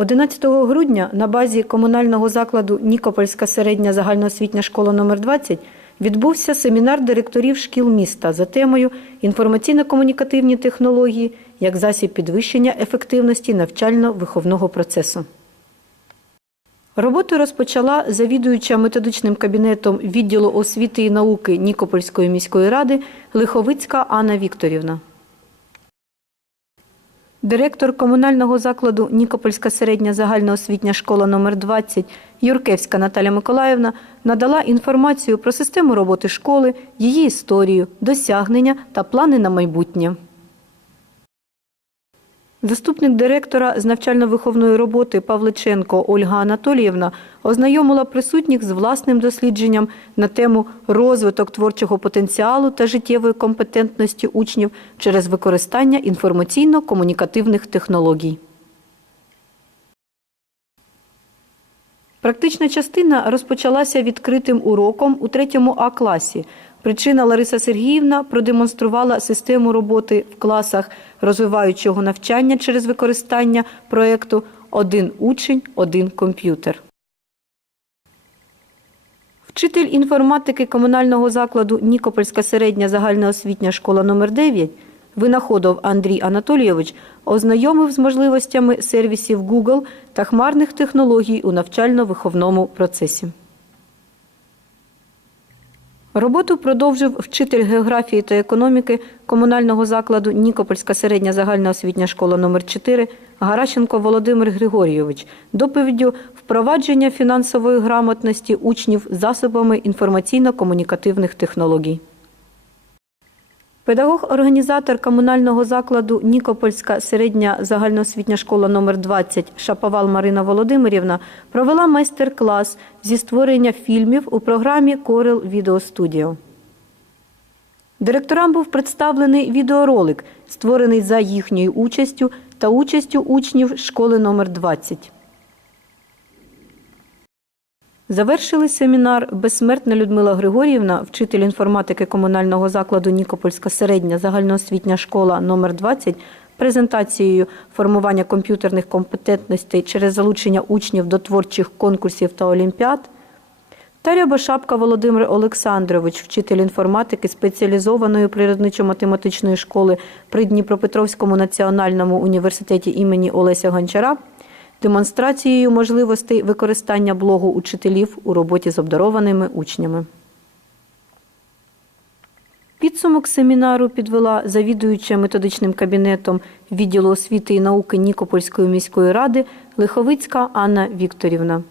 11 грудня на базі комунального закладу Нікопольська середня загальноосвітня школа номер 20 відбувся семінар директорів шкіл міста за темою інформаційно-комунікативні технології як засіб підвищення ефективності навчально-виховного процесу. Роботу розпочала завідуюча методичним кабінетом відділу освіти і науки Нікопольської міської ради Лиховицька Анна Вікторівна. Директор комунального закладу Нікопольська середня загальноосвітня школа номер 20 Юркевська Наталя Миколаївна надала інформацію про систему роботи школи, її історію, досягнення та плани на майбутнє. Заступник директора з навчально-виховної роботи Павличенко Ольга Анатоліївна ознайомила присутніх з власним дослідженням на тему розвиток творчого потенціалу та життєвої компетентності учнів через використання інформаційно-комунікативних технологій. Практична частина розпочалася відкритим уроком у 3 А класі. Причина Лариса Сергіївна продемонструвала систему роботи в класах розвиваючого навчання через використання проєкту Один учень, один комп'ютер. Вчитель інформатики комунального закладу Нікопольська середня загальноосвітня школа номер 9 Винаходов Андрій Анатолійович ознайомив з можливостями сервісів Google та хмарних технологій у навчально-виховному процесі. Роботу продовжив вчитель географії та економіки комунального закладу Нікопольська середня загальноосвітня школа номер 4 Гаращенко Володимир Григорійович доповіддю впровадження фінансової грамотності учнів засобами інформаційно-комунікативних технологій. Педагог-організатор комунального закладу Нікопольська середня загальноосвітня школа номер 20 Шаповал Марина Володимирівна провела майстер-клас зі створення фільмів у програмі Video Studio. Директорам був представлений відеоролик, створений за їхньою участю та участю учнів школи номер 20. Завершили семінар безсмертна Людмила Григоріївна, вчитель інформатики комунального закладу Нікопольська середня загальноосвітня школа номер 20 презентацією формування комп'ютерних компетентностей через залучення учнів до творчих конкурсів та олімпіад. Та Рябошапка Володимир Олександрович, вчитель інформатики спеціалізованої природничо-математичної школи при Дніпропетровському національному університеті імені Олеся Гончара, демонстрацією можливостей використання блогу учителів у роботі з обдарованими учнями. Підсумок семінару підвела завідуюча методичним кабінетом відділу освіти і науки Нікопольської міської ради Лиховицька Анна Вікторівна.